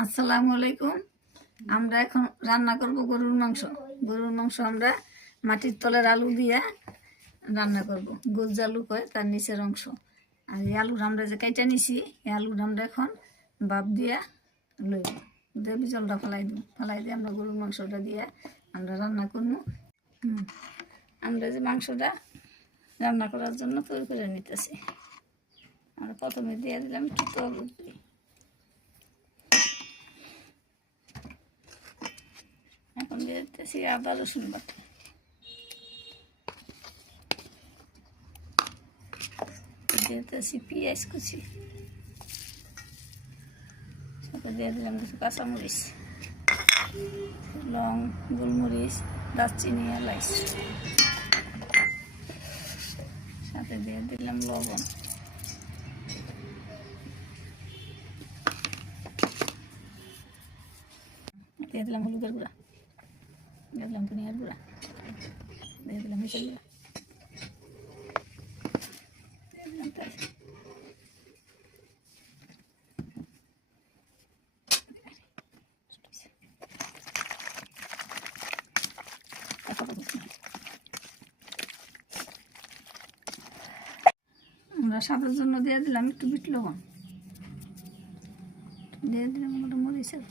আসসালামু আলাইকুম। আমরা এখন রান্না করব গরুর মাংস। গরুর মাংস আমরা মাটির তলের আলু দিয়ে রান্না করব। গোজ আলু কয়, তার নিচের অংশ। আর এই আলুর আমরা যে কাইটা নিছি, এই আলুর আমরা এখন বাপ দিয়া লইব, দিয়ে বিজলটা ফেলাই দিয়ে আমরা গরুর মাংসটা দিয়ে আমরা রান্না করবো। আমরা যে মাংসটা রান্না করার জন্য তৈরি করে নিতেছি। আমরা প্রথমে দিয়ে দিলাম একটু তল, এখন দিয়ে দিতেছি আদা রসুন বাটা, দিয়ে দিতেছি পেঁয়াজ কুচি, সাথে দিয়ে দিলাম কিছু কাঁচামরিচ, লং, গোলমরিচ, দারচিনি, এলাচ, সাথে দিয়ে দিলাম লবণ, দিয়ে দিলাম হলুদের গুঁড়া, দিয়ে দিলাম ধনিয়ার গুঁড়া, দিয়ে দিলাম মিচের গুঁড়া, দিয়ে দিলাম তাই আমরা স্বাদের জন্য দিয়ে দিলাম একটু বিট লবণ, দিয়ে দিলাম একটু মরিচের,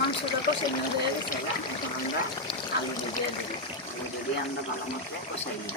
মাংসটা কষাই নিয়ে হয়ে গেছে। এখন আমরা আলু দিয়ে দিই, আলু দিয়ে আমরা ভালো মতো কষাই দিই।